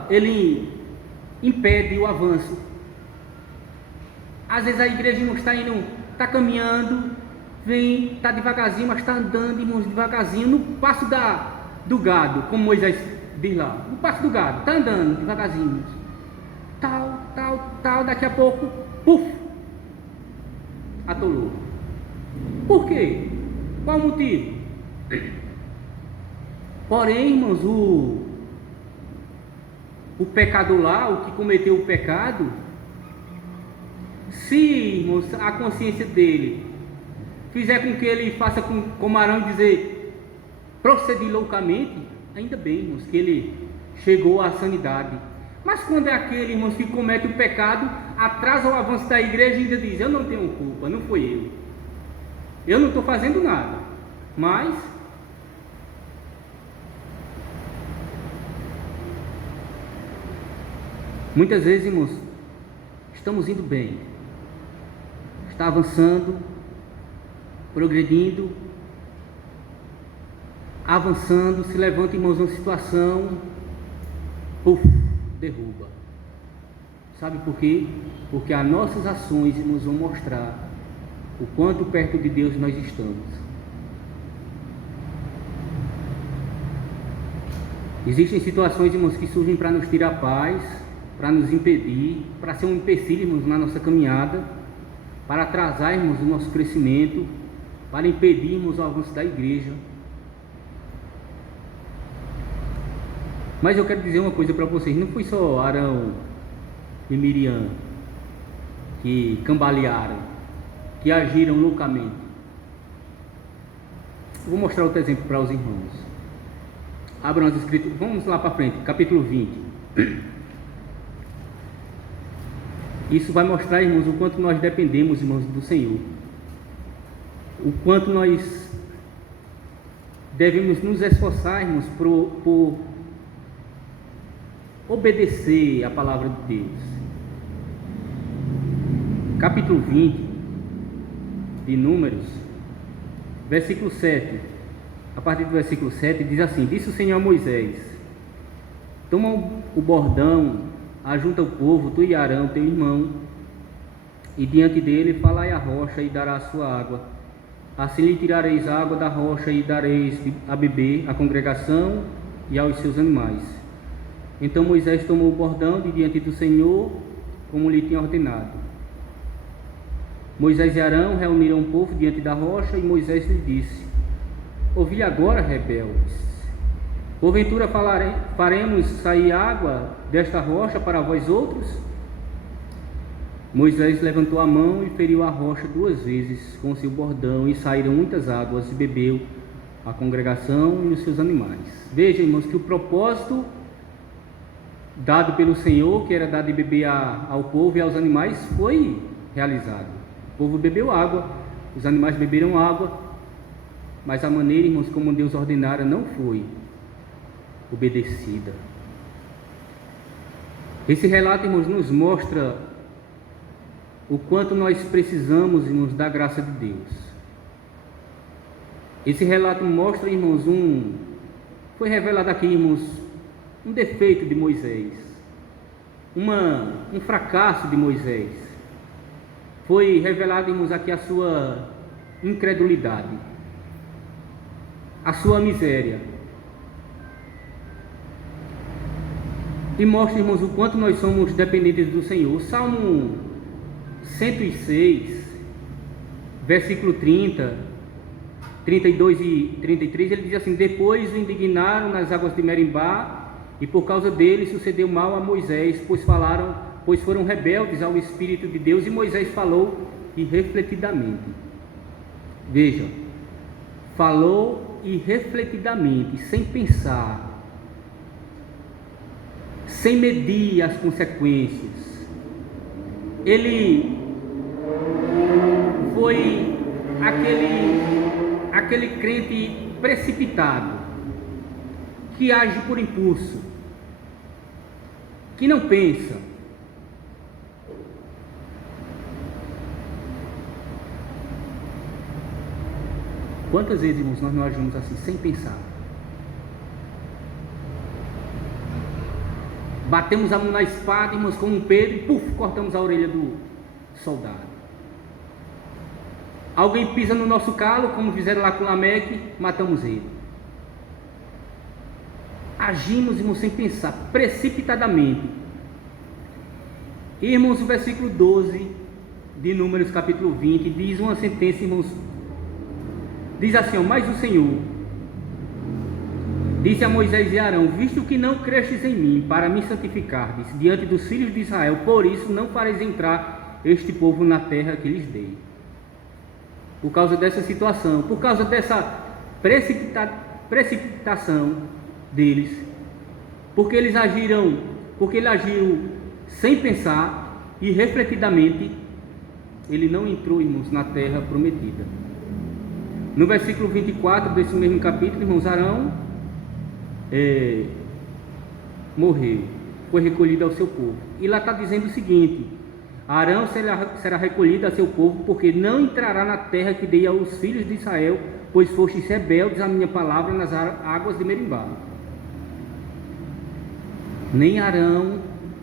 Ele impede o avanço. Às vezes a igreja não está caminhando, está devagarzinho, mas está andando, irmãos, devagarzinho, no passo do gado, como Moisés diz lá, no passo do gado, está andando devagarzinho, tal, daqui a pouco, puf, atolou. Por quê? Qual o motivo? Porém, irmãos, o pecador lá, o que cometeu o pecado, se, irmãos, a consciência dele fizer com que ele faça como Arão e dizer, proceder loucamente, ainda bem, irmãos, que ele chegou à sanidade. Mas quando é aquele, irmãos, que comete o pecado, atrasa o avanço da igreja e ainda diz: eu não tenho culpa, não foi eu não estou fazendo nada. Mas muitas vezes, irmãos, estamos indo bem, está avançando, progredindo, avançando, se levanta, irmãos, uma situação, derruba. Sabe por quê? Porque as nossas ações, irmãos, vão mostrar o quanto perto de Deus nós estamos. Existem situações, irmãos, que surgem para nos tirar a paz, para nos impedir, para ser um empecilho, irmãos, na nossa caminhada. para atrasarmos o nosso crescimento, para impedirmos o avanço da igreja. Mas eu quero dizer uma coisa para vocês: não foi só Arão e Miriam que cambalearam, que agiram loucamente. Vou mostrar outro exemplo para os irmãos. Abram as escrituras, vamos lá para frente, capítulo 20. Isso vai mostrar, irmãos, o quanto nós dependemos, irmãos, do Senhor. O quanto nós devemos nos esforçar, irmãos, por obedecer a palavra de Deus. Capítulo 20 de Números, versículo 7. A partir do versículo 7 diz assim: disse o Senhor a Moisés: toma o bordão, ajunta o povo, tu e Arão, teu irmão, e diante dele falai a rocha e dará a sua água. Assim lhe tirareis a água da rocha e dareis a beber à congregação e aos seus animais. Então Moisés tomou o bordão de diante do Senhor, como lhe tinha ordenado. Moisés e Arão reuniram o povo diante da rocha, e Moisés lhe disse: ouvi agora, rebeldes, porventura faremos sair água desta rocha para vós outros? Moisés levantou a mão e feriu a rocha 2 vezes com seu bordão, e saíram muitas águas, e bebeu a congregação e os seus animais. Vejam, irmãos, que o propósito dado pelo Senhor, que era dar de beber ao povo e aos animais, foi realizado. O povo bebeu água, os animais beberam água, mas a maneira, irmãos, como Deus ordenara, não foi obedecida. Esse relato, irmãos, nos mostra o quanto nós precisamos, irmãos, da graça de Deus. Esse relato mostra, irmãos, foi revelado aqui, irmãos, um defeito de Moisés, um fracasso de Moisés. Foi revelado, irmãos, aqui a sua incredulidade, a sua miséria. E mostra, irmãos, o quanto nós somos dependentes do Senhor. O Salmo 106, versículo 30, 32 e 33, ele diz assim: depois o indignaram nas águas de Merimbá, e por causa dele sucedeu mal a Moisés, pois foram rebeldes ao Espírito de Deus. E Moisés falou irrefletidamente. Vejam, falou irrefletidamente, sem pensar, sem medir as consequências. Ele foi aquele crente precipitado, que age por impulso, que não pensa. Quantas vezes, irmãos, nós não agimos assim, sem pensar? Batemos a mão na espada, irmãos, como um Pedro, e puf, cortamos a orelha do soldado. Alguém pisa no nosso calo, como fizeram lá com Lameque, matamos ele. Agimos, irmãos, sem pensar, precipitadamente. Irmãos, o versículo 12 de Números, capítulo 20, diz uma sentença, irmãos. Diz assim: mas o Senhor disse a Moisés e Arão: visto que não crestes em mim para me santificardes diante dos filhos de Israel, por isso não fareis entrar este povo na terra que lhes dei. Por causa dessa situação, por causa dessa precipitação deles, porque ele agiram sem pensar e refletidamente, ele não entrou, irmãos, na terra prometida. No versículo 24 desse mesmo capítulo, irmãos, Arão morreu, foi recolhido ao seu povo. E lá está dizendo o seguinte: Arão será recolhido a seu povo, porque não entrará na terra que dei aos filhos de Israel, pois fostes rebeldes à minha palavra nas águas de Merimbá. Nem Arão,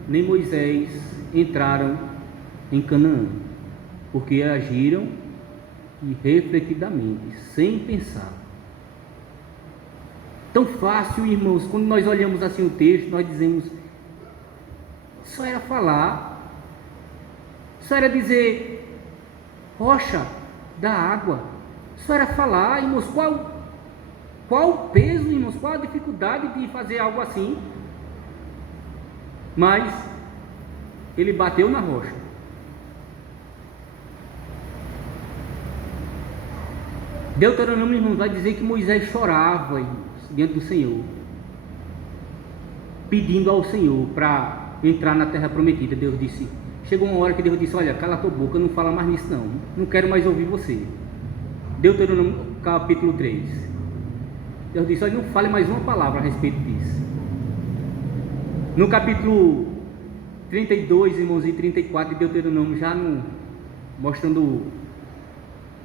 nem Moisés entraram em Canaã, porque agiram irrefletidamente, sem pensar. Tão fácil, irmãos, quando nós olhamos assim o texto, nós dizemos: só era falar, só era dizer, rocha da água. Só era falar, irmãos, qual o peso, irmãos, qual a dificuldade de fazer algo assim? Mas ele bateu na rocha. Deuteronômio, irmãos, vai dizer que Moisés chorava, irmãos, diante do Senhor, pedindo ao Senhor para entrar na terra prometida. Deus disse, chegou uma hora que Deus disse, olha, cala tua boca, não fala mais nisso não quero mais ouvir você. Deuteronômio capítulo 3. Deus disse, olha, não fale mais uma palavra a respeito disso. No capítulo 32, irmãos, e 34 de Deuteronômio, já mostrando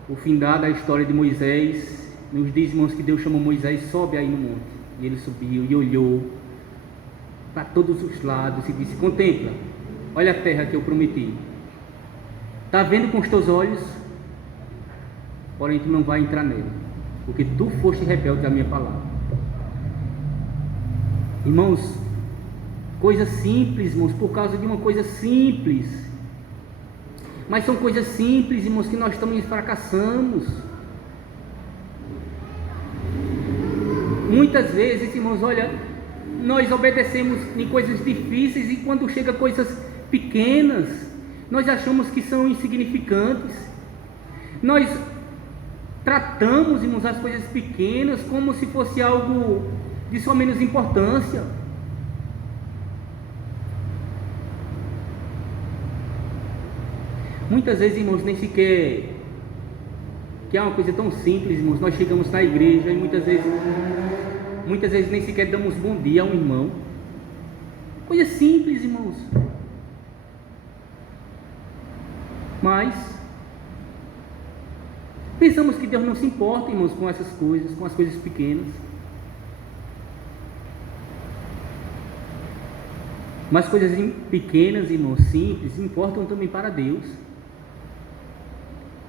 o findar da história de Moisés, nos diz, irmãos, que Deus chamou Moisés, sobe aí no monte. E ele subiu e olhou para todos os lados e disse, contempla, olha a terra que eu prometi. Está vendo com os teus olhos? Porém tu não vai entrar nela, porque tu foste rebelde à minha palavra. Irmãos, coisa simples, irmãos, por causa de uma coisa simples. Mas são coisas simples, irmãos, que nós também fracassamos. Muitas vezes, irmãos, olha, nós obedecemos em coisas difíceis e quando chega coisas pequenas, nós achamos que são insignificantes. Nós tratamos, irmãos, as coisas pequenas como se fosse algo de só menos importância. Muitas vezes, irmãos, nem sequer, que é uma coisa tão simples, irmãos, nós chegamos na igreja e muitas vezes nem sequer damos bom dia a um irmão. Coisa simples, irmãos. Mas pensamos que Deus não se importa, irmãos, com essas coisas, com as coisas pequenas. Mas coisas pequenas, irmãos, simples, importam também para Deus.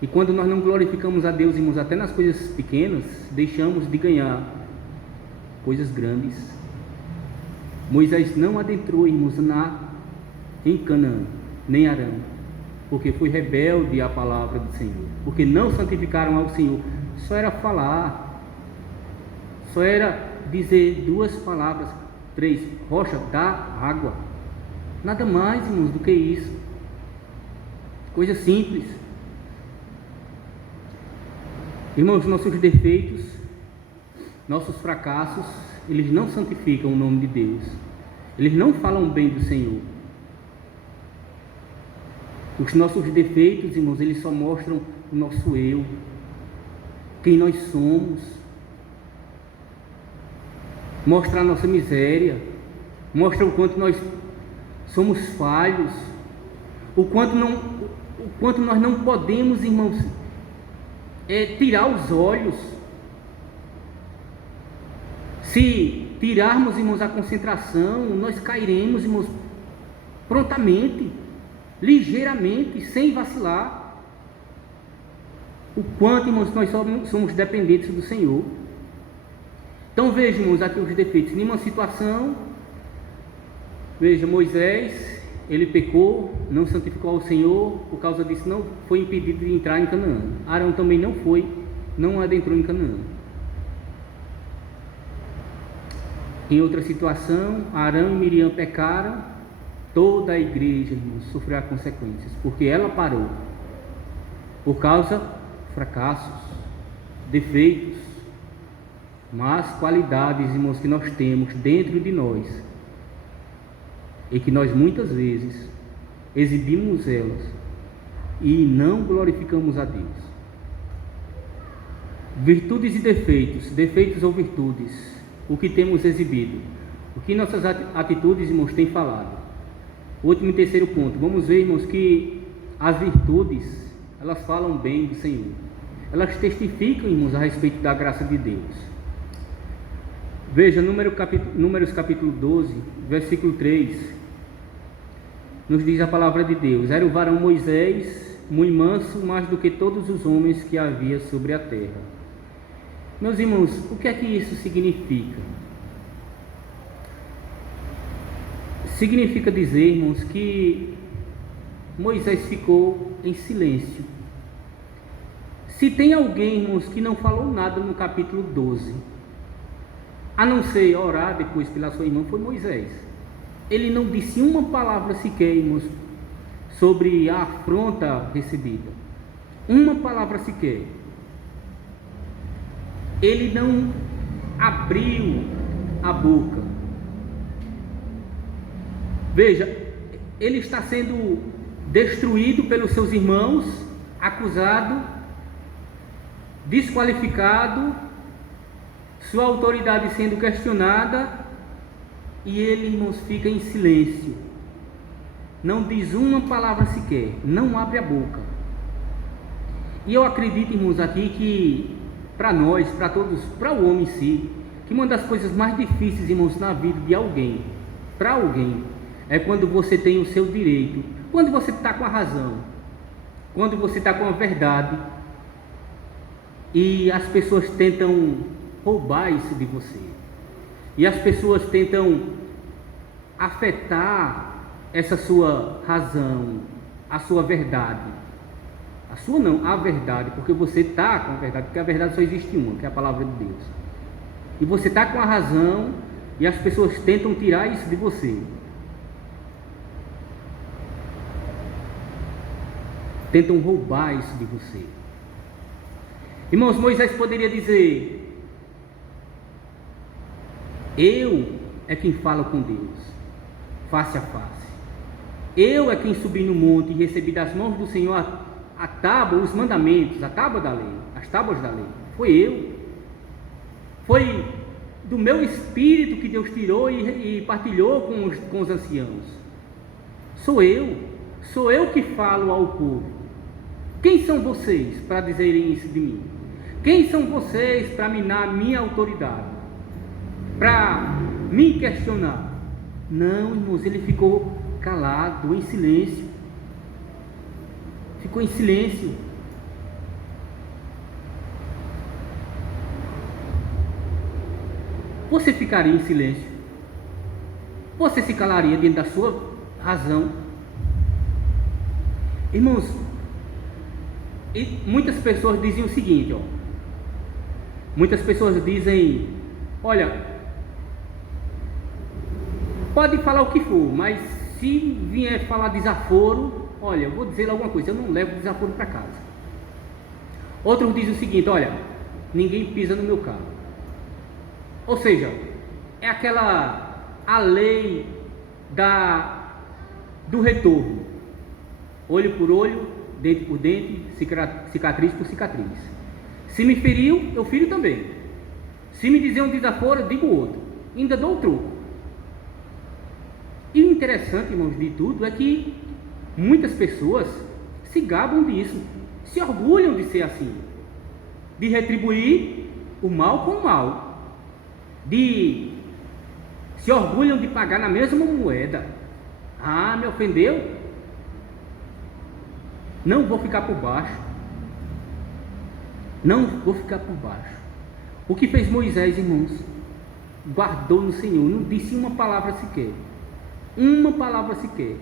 E quando nós não glorificamos a Deus, irmãos, até nas coisas pequenas, deixamos de ganhar coisas grandes. Moisés não adentrou, irmãos, em Canaã, nem Arã, porque foi rebelde à palavra do Senhor, porque não santificaram ao Senhor. Só era falar, só era dizer duas palavras, 3, rocha da água. Nada mais, irmãos, do que isso. Coisa simples. Irmãos, nossos defeitos, nossos fracassos, eles não santificam o nome de Deus. Eles não falam bem do Senhor. Os nossos defeitos, irmãos, eles só mostram o nosso eu, quem nós somos. Mostra a nossa miséria, mostra o quanto nós somos falhos, o quanto nós não podemos, irmãos, tirar os olhos. Se tirarmos, irmãos, a concentração, nós cairemos, irmãos, prontamente, ligeiramente, sem vacilar. O quanto, irmãos, nós somos dependentes do Senhor. Então veja, irmãos, aqui os defeitos. Nenhuma situação. Veja, Moisés, ele pecou, não santificou ao Senhor, por causa disso não foi impedido de entrar em Canaã. Arão também não adentrou em Canaã. Em outra situação, Arão e Miriam pecaram, toda a igreja, irmãos, sofreu as consequências, porque ela parou, por causa de fracassos, defeitos, mas qualidades, irmãos, que nós temos dentro de nós, e que nós muitas vezes exibimos elas e não glorificamos a Deus. Virtudes e defeitos, defeitos ou virtudes, o que temos exibido, o que nossas atitudes, irmãos, têm falado. Último e terceiro ponto, vamos ver, irmãos, que as virtudes, elas falam bem do Senhor, elas testificam, irmãos, a respeito da graça de Deus. Veja, Números capítulo 12, versículo 3, nos diz a palavra de Deus: era o varão Moisés muito manso, mais do que todos os homens que havia sobre a terra. Meus irmãos, o que é que isso significa? Significa dizer, irmãos, que Moisés ficou em silêncio Se tem alguém, irmãos, que não falou nada no capítulo 12, a não ser orar depois pela sua irmã, foi Moisés. Ele não disse uma palavra sequer, irmãos, sobre a afronta recebida. Uma palavra sequer. Ele não abriu a boca. Veja, ele está sendo destruído pelos seus irmãos, acusado, desqualificado, sua autoridade sendo questionada, e ele, irmãos, fica em silêncio, não diz uma palavra sequer, não abre a boca. E eu acredito, irmãos, aqui que para nós, para todos, para o homem em si, que uma das coisas mais difíceis, irmãos, na vida de alguém, para alguém, é quando você tem o seu direito, quando você está com a razão, quando você está com a verdade, e as pessoas tentam roubar isso de você, e as pessoas tentam afetar essa sua razão, a sua verdade, a sua não, a verdade, porque você está com a verdade, porque a verdade só existe uma, que é a palavra de Deus, e você está com a razão, e as pessoas tentam tirar isso de você, tentam roubar isso de você. Irmãos, Moisés poderia dizer: eu é quem fala com Deus, face a face. Eu é quem subi no monte e recebi das mãos do Senhor a tábua, os mandamentos, a tábua da lei, as tábuas da lei. Foi eu. Foi do meu espírito que Deus tirou e partilhou com os anciãos. Sou eu que falo ao povo. Quem são vocês para dizerem isso de mim? Quem são vocês para minar a minha autoridade? Para me questionar? Não, irmãos, ele ficou calado, em silêncio. Ficou em silêncio. Você ficaria em silêncio? Você se calaria diante da sua razão? Irmãos, muitas pessoas dizem o seguinte, muitas pessoas dizem: olha, pode falar o que for, mas se vier falar desaforo, olha, eu vou dizer alguma coisa, eu não levo desaforo para casa. Outros dizem o seguinte: olha, ninguém pisa no meu carro. Ou seja, é a lei do retorno, olho por olho, dente por dente, cicatriz por cicatriz. Se me feriu, eu firo também. Se me dizer um desaforo, eu digo outro, ainda dou o troco. E o interessante, irmãos, de tudo é que muitas pessoas se gabam disso, se orgulham de ser assim, de retribuir o mal com o mal, se orgulham de pagar na mesma moeda. Ah, me ofendeu? Não vou ficar por baixo. Não vou ficar por baixo. O que fez Moisés, irmãos? Guardou no Senhor, não disse uma palavra sequer. Uma palavra sequer.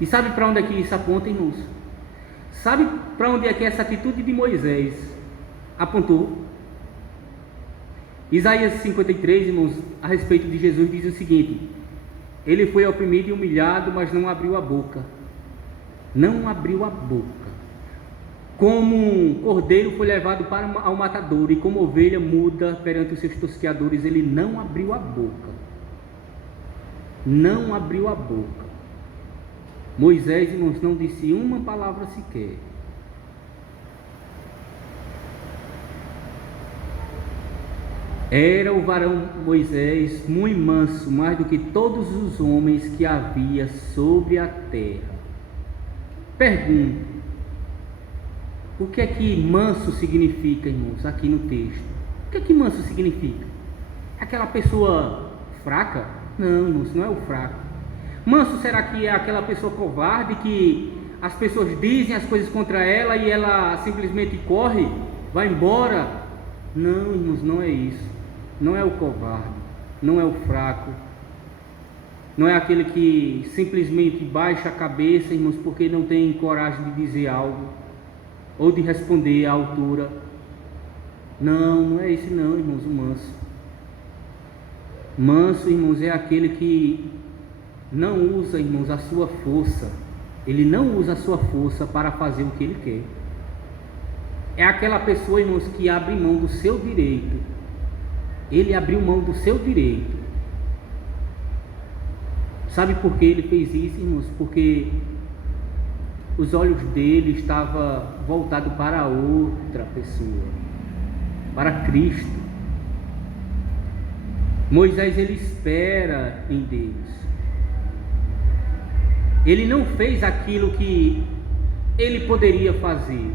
E sabe para onde é que isso aponta, irmãos? Sabe para onde é que essa atitude de Moisés apontou? Isaías 53, irmãos, a respeito de Jesus, diz o seguinte: ele foi oprimido e humilhado, mas não abriu a boca. Não abriu a boca. Como um cordeiro foi levado ao matadouro, e como ovelha muda perante os seus tosqueadores, ele não abriu a boca. Não abriu a boca. Moisés, irmãos, não disse uma palavra sequer. Era o varão Moisés muito manso, mais do que todos os homens que havia sobre a terra. Pergunto: o que é que manso significa, irmãos, aqui no texto? O que é que manso significa? Aquela pessoa fraca? Não, irmãos, não é o fraco. Manso, será que é aquela pessoa covarde que as pessoas dizem as coisas contra ela e ela simplesmente corre, vai embora? Não, irmãos, não é isso. Não é o covarde, não é o fraco, não é aquele que simplesmente baixa a cabeça, irmãos, porque não tem coragem de dizer algo. ou de responder à altura. Não, não é esse não, irmãos, o manso. Manso, irmãos, é aquele que não usa, irmãos, a sua força. Ele não usa a sua força para fazer o que ele quer. É aquela pessoa, irmãos, que abre mão do seu direito. Ele abriu mão do seu direito. Sabe por que ele fez isso, irmãos? Porque os olhos dele estavam voltados para outra pessoa, para Cristo. Moisés, ele espera em Deus. Ele não fez aquilo que ele poderia fazer,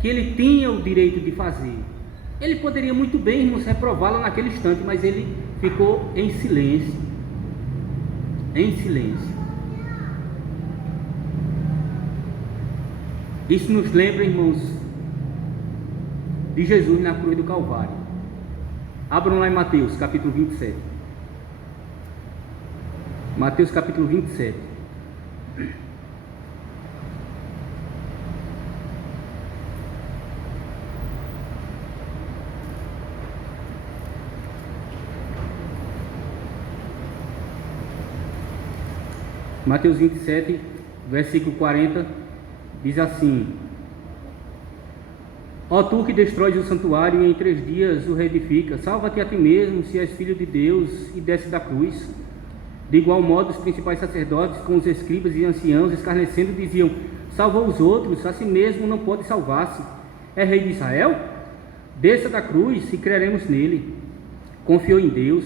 que ele tinha o direito de fazer. Ele poderia muito bem, irmãos, reprová-lo naquele instante, mas ele ficou em silêncio. Em silêncio. Isso nos lembra, irmãos, de Jesus na cruz do Calvário. Abram lá em Mateus, capítulo 27. Mateus, capítulo 27. Mateus 27, versículo 40, diz assim: Ó tu que destróis o santuário e em 3 dias o reedifica, salva-te a ti mesmo, se és filho de Deus, e desce da cruz. De igual modo, os principais sacerdotes, com os escribas e anciãos, escarnecendo, diziam: salvou os outros, a si mesmo não pode salvar-se. É rei de Israel? Desça da cruz e creremos nele. Confiou em Deus,